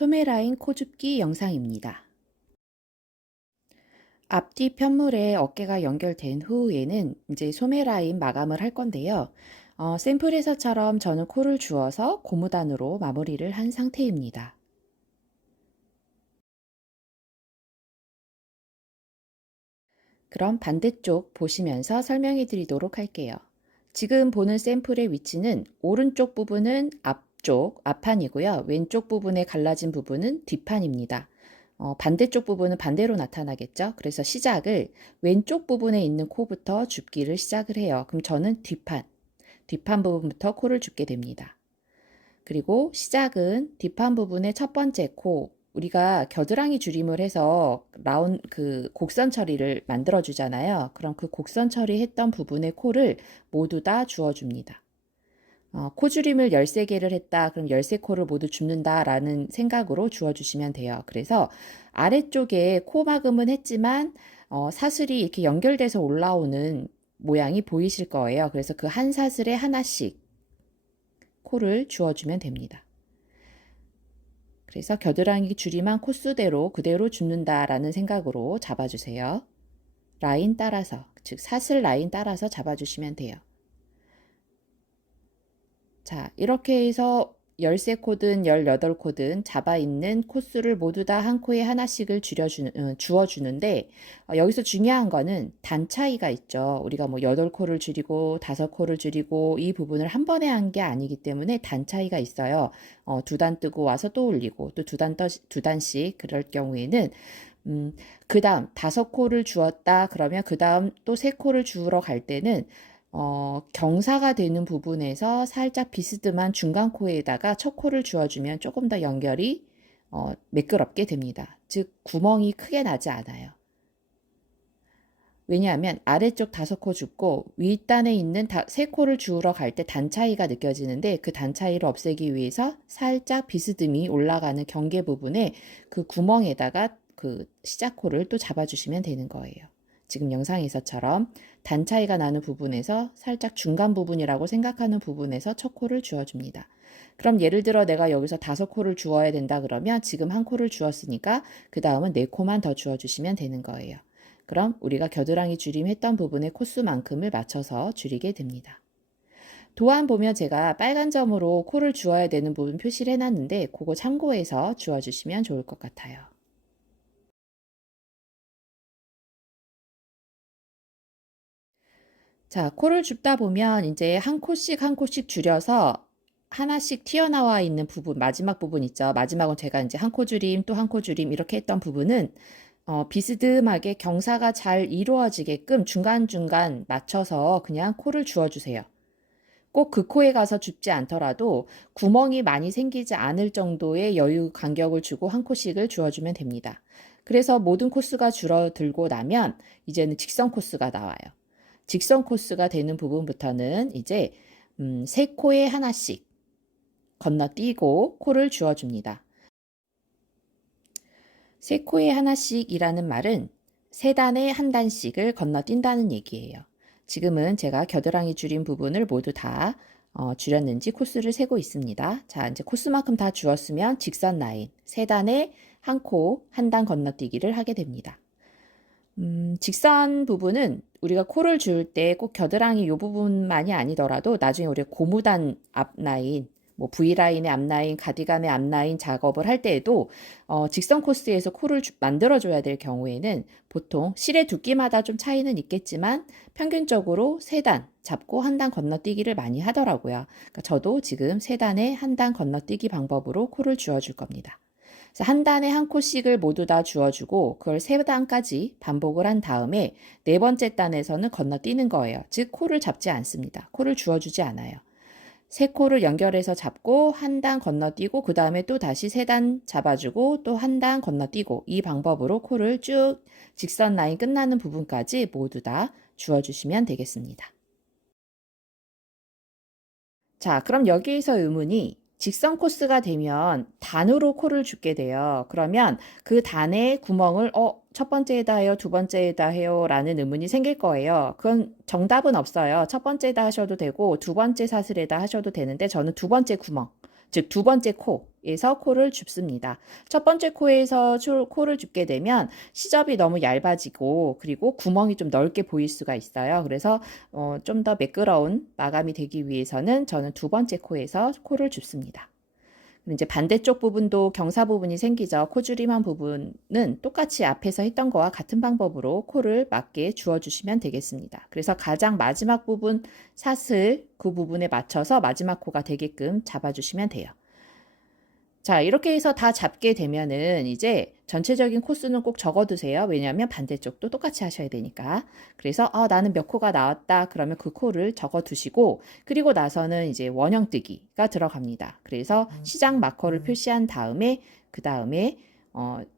소매라인 코줍기 영상입니다. 앞뒤 편물에 어깨가 연결된 후에는 이제 소매라인 마감을 할 건데요. 샘플에서처럼 저는 코를 주어서 고무단으로 마무리를 한 상태입니다. 그럼 반대쪽 보시면서 설명해 드리도록 할게요. 지금 보는 샘플의 위치는 오른쪽 부분은 앞쪽, 앞판이고요. 왼쪽 부분에 갈라진 부분은 뒷판입니다. 반대쪽 부분은 반대로 나타나겠죠. 그래서 시작을 왼쪽 부분에 있는 코부터 줍기를 시작을 해요. 그럼 저는 뒷판 부분부터 코를 줍게 됩니다. 그리고 시작은 뒷판 부분의 첫 번째 코, 우리가 겨드랑이 줄임을 해서 곡선 처리를 만들어 주잖아요. 그럼 그 곡선 처리했던 부분의 코를 모두 다 주어 줍니다. 코 줄임을 13개를 했다. 그럼 13코를 모두 줍는다 라는 생각으로 주어 주시면 돼요. 그래서 아래쪽에 코 마금은 했지만 사슬이 이렇게 연결돼서 올라오는 모양이 보이실 거예요. 그래서 그 한 사슬에 하나씩 코를 주어주면 됩니다. 그래서 겨드랑이 줄임한 코수대로 그대로 줍는다라는 생각으로 잡아주세요. 라인 따라서, 즉 사슬 라인 따라서 잡아주시면 돼요. 자, 이렇게 해서 13코든 18코든 잡아있는 코수를 모두 다 한 코에 하나씩을 주어주는데 여기서 중요한 거는 단 차이가 있죠. 우리가 뭐 8코를 줄이고 5코를 줄이고 이 부분을 한 번에 한 게 아니기 때문에 단 차이가 있어요. 2단 뜨고 와서 또 올리고 또 2단씩 그럴 경우에는 그 다음 5코를 주었다 그러면 그 다음 또 3코를 주우러 갈 때는 경사가 되는 부분에서 살짝 비스듬한 중간 코에다가 첫 코를 주어주면 조금 더 연결이 매끄럽게 됩니다. 즉 구멍이 크게 나지 않아요. 왜냐하면 아래쪽 5코 줍고 윗단에 있는 3코를 주우러 갈 때 단 차이가 느껴지는데 그 단 차이를 없애기 위해서 살짝 비스듬히 올라가는 경계 부분에 그 구멍에다가 그 시작코를 또 잡아주시면 되는 거예요. 지금 영상에서처럼 단 차이가 나는 부분에서 살짝 중간 부분이라고 생각하는 부분에서 첫 코를 주어줍니다. 그럼 예를 들어 내가 여기서 5코를 주어야 된다 그러면 지금 한 코를 주었으니까 그 다음은 4코만 더 주어주시면 되는 거예요. 그럼 우리가 겨드랑이 줄임했던 부분의 코수만큼을 맞춰서 줄이게 됩니다. 도안 보면 제가 빨간 점으로 코를 주어야 되는 부분 표시를 해놨는데 그거 참고해서 주어주시면 좋을 것 같아요. 자, 코를 줍다 보면 이제 한 코씩 줄여서 하나씩 튀어나와 있는 부분, 마지막 부분 있죠. 마지막은 제가 이제 한 코 줄임, 또 한 코 줄임 이렇게 했던 부분은 비스듬하게 경사가 잘 이루어지게끔 중간중간 맞춰서 그냥 코를 주어주세요. 꼭 그 코에 가서 줍지 않더라도 구멍이 많이 생기지 않을 정도의 여유 간격을 주고 한 코씩을 주어주면 됩니다. 그래서 모든 코스가 줄어들고 나면 이제는 직선 코스가 나와요. 직선 코스가 되는 부분부터는 이제 3코에 하나씩 건너뛰고 코를 주어줍니다. 3코에 하나씩이라는 말은 3단에 한 단씩을 건너뛴다는 얘기예요. 지금은 제가 겨드랑이 줄인 부분을 모두 다 줄였는지 코스를 세고 있습니다. 자, 이제 코스만큼 다 주었으면 직선 라인 3단에 한 코, 한 단 건너뛰기를 하게 됩니다. 직선 부분은 우리가 코를 줄 때 꼭 겨드랑이 이 부분만이 아니더라도 나중에 우리가 고무단 앞라인, 뭐 V라인의 앞라인, 가디건의 앞라인 작업을 할 때에도 직선 코스에서 코를 만들어줘야 될 경우에는 보통 실의 두께마다 좀 차이는 있겠지만 평균적으로 3단 잡고 한 단 건너뛰기를 많이 하더라고요. 그러니까 저도 지금 3단에 한 단 건너뛰기 방법으로 코를 주어줄 겁니다. 한 단에 한 코씩을 모두 다 주어주고 그걸 3단까지 반복을 한 다음에 4번째 단에서는 건너뛰는 거예요. 즉 코를 잡지 않습니다. 코를 주어주지 않아요. 3코를 연결해서 잡고 한 단 건너뛰고 그 다음에 또 다시 3단 잡아주고 또 한 단 건너뛰고 이 방법으로 코를 쭉 직선 라인 끝나는 부분까지 모두 다 주어주시면 되겠습니다. 자, 그럼 여기에서 의문이 직선 코스가 되면 단으로 코를 줍게 돼요. 그러면 그 단의 구멍을 첫 번째에다 해요, 두 번째에다 해요 라는 의문이 생길 거예요. 그건 정답은 없어요. 첫 번째에다 하셔도 되고 두 번째 사슬에다 하셔도 되는데 저는 두 번째 구멍, 즉 두 번째 코, 에서 코를 줍습니다. 첫 번째 코에서 코를 줍게 되면 시접이 너무 얇아지고 그리고 구멍이 좀 넓게 보일 수가 있어요. 그래서 좀 더 매끄러운 마감이 되기 위해서는 저는 두 번째 코에서 코를 줍습니다. 그럼 이제 반대쪽 부분도 경사 부분이 생기죠. 코 줄임한 부분은 똑같이 앞에서 했던 거와 같은 방법으로 코를 맞게 주어주시면 되겠습니다. 그래서 가장 마지막 부분 사슬 그 부분에 맞춰서 마지막 코가 되게끔 잡아주시면 돼요. 자, 이렇게 해서 다 잡게 되면은 이제 전체적인 코수는 꼭 적어두세요. 왜냐하면 반대쪽도 똑같이 하셔야 되니까. 그래서 나는 몇 코가 나왔다. 그러면 그 코를 적어두시고 그리고 나서는 이제 원형 뜨기가 들어갑니다. 그래서 시작 마커를 표시한 다음에 그 다음에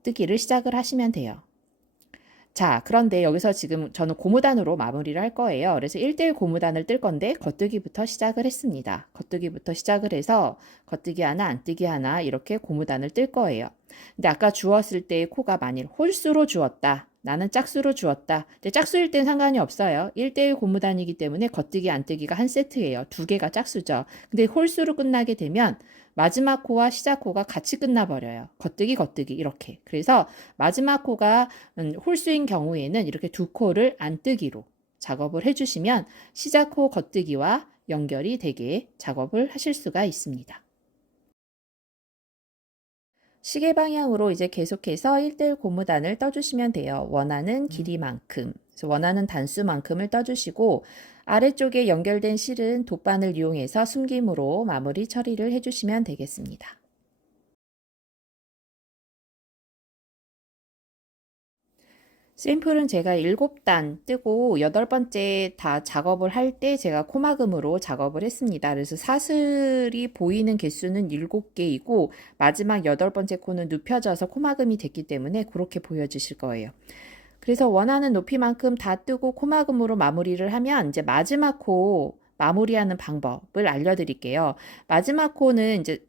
뜨기를 시작을 하시면 돼요. 자, 그런데 여기서 지금 저는 고무단으로 마무리를 할 거예요. 그래서 1대1 고무단을 뜰 건데 겉뜨기부터 시작을 했습니다. 겉뜨기부터 시작을 해서 겉뜨기 하나, 안뜨기 하나 이렇게 고무단을 뜰 거예요. 근데 아까 주었을 때 코가 만일 홀수로 주었다. 나는 짝수로 주었다. 근데 짝수일 땐 상관이 없어요. 1대1 고무단이기 때문에 겉뜨기, 안뜨기가 한 세트예요. 두 개가 짝수죠. 근데 홀수로 끝나게 되면 마지막 코와 시작 코가 같이 끝나버려요. 겉뜨기, 겉뜨기 이렇게. 그래서 마지막 코가 홀수인 경우에는 이렇게 두 코를 안뜨기로 작업을 해주시면 시작 코 겉뜨기와 연결이 되게 작업을 하실 수가 있습니다. 시계 방향으로 이제 계속해서 1대1 고무단을 떠주시면 돼요. 원하는 길이만큼, 그래서 원하는 단수만큼을 떠주시고 아래쪽에 연결된 실은 돗바늘 이용해서 숨김으로 마무리 처리를 해주시면 되겠습니다. 샘플은 제가 7단 뜨고 8번째 다 작업을 할 때 제가 코막음으로 작업을 했습니다. 그래서 사슬이 보이는 개수는 7개이고 마지막 8번째 코는 눕혀져서 코막음이 됐기 때문에 그렇게 보여주실 거예요. 그래서 원하는 높이만큼 다 뜨고 코막음으로 마무리를 하면 이제 마지막 코 마무리하는 방법을 알려드릴게요. 마지막 코는 이제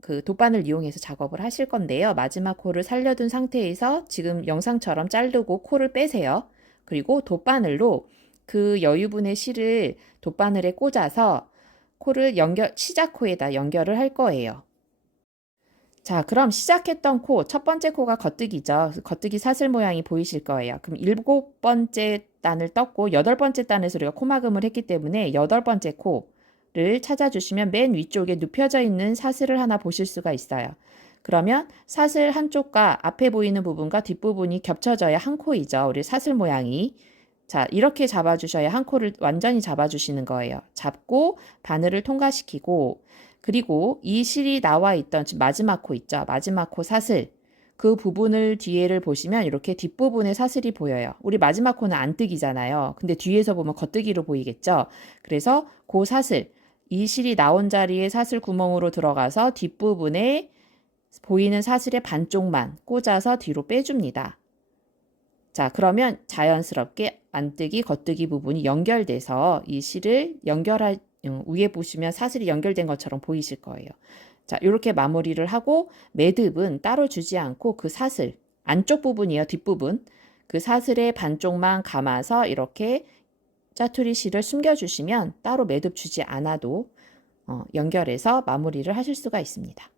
그 돗바늘 이용해서 작업을 하실 건데요. 마지막 코를 살려둔 상태에서 지금 영상처럼 자르고 코를 빼세요. 그리고 돗바늘로 그 여유분의 실을 돗바늘에 꽂아서 코를 시작 코에다 연결을 할 거예요. 자, 그럼 시작했던 코, 첫 번째 코가 겉뜨기죠. 겉뜨기 사슬 모양이 보이실 거예요. 그럼 7번째 단을 떴고 8번째 단에서 우리가 코막음을 했기 때문에 8번째 코를 찾아주시면 맨 위쪽에 눕혀져 있는 사슬을 하나 보실 수가 있어요. 그러면 사슬 한쪽과 앞에 보이는 부분과 뒷부분이 겹쳐져야 한 코이죠. 우리 사슬 모양이. 자, 이렇게 잡아주셔야 한 코를 완전히 잡아주시는 거예요. 잡고 바늘을 통과시키고 그리고 이 실이 나와 있던 마지막 코 있죠. 마지막 코 사슬. 그 부분을 뒤에를 보시면 이렇게 뒷부분에 사슬이 보여요. 우리 마지막 코는 안뜨기잖아요. 근데 뒤에서 보면 겉뜨기로 보이겠죠. 그래서 그 사슬, 이 실이 나온 자리에 사슬 구멍으로 들어가서 뒷부분에 보이는 사슬의 반쪽만 꽂아서 뒤로 빼줍니다. 자, 그러면 자연스럽게 안뜨기, 겉뜨기 부분이 연결돼서 이 실을 위에 보시면 사슬이 연결된 것처럼 보이실 거예요. 자, 이렇게 마무리를 하고 매듭은 따로 주지 않고 그 사슬, 안쪽 부분이에요, 뒷부분. 그 사슬의 반쪽만 감아서 이렇게 짜투리 실을 숨겨주시면 따로 매듭 주지 않아도 연결해서 마무리를 하실 수가 있습니다.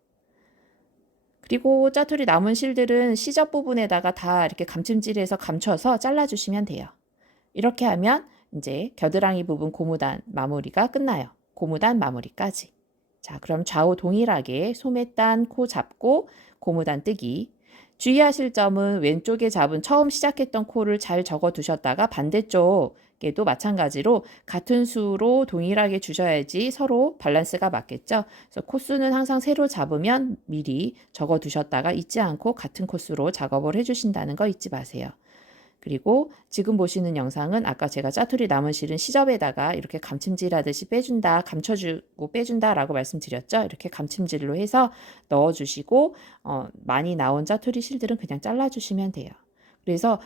그리고 짜투리 남은 실들은 시접 부분에다가 다 이렇게 감침질해서 감춰서 잘라주시면 돼요. 이렇게 하면 이제 겨드랑이 부분 고무단 마무리가 끝나요. 고무단 마무리까지. 자, 그럼 좌우 동일하게 소매단 코 잡고 고무단 뜨기. 주의하실 점은 왼쪽에 잡은 처음 시작했던 코를 잘 적어 두셨다가 반대쪽에도 마찬가지로 같은 수로 동일하게 주셔야지 서로 밸런스가 맞겠죠. 그래서 코수는 항상 세로 잡으면 미리 적어 두셨다가 잊지 않고 같은 코수로 작업을 해주신다는 거 잊지 마세요. 그리고 지금 보시는 영상은 아까 제가 짜투리 남은 실은 시접에다가 이렇게 감침질 하듯이 빼준다, 감춰주고 빼준다 라고 말씀드렸죠. 이렇게 감침질로 해서 넣어주시고 많이 나온 짜투리 실들은 그냥 잘라주시면 돼요. 그래서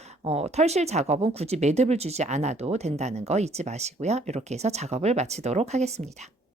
털실 작업은 굳이 매듭을 주지 않아도 된다는 거 잊지 마시고요. 이렇게 해서 작업을 마치도록 하겠습니다.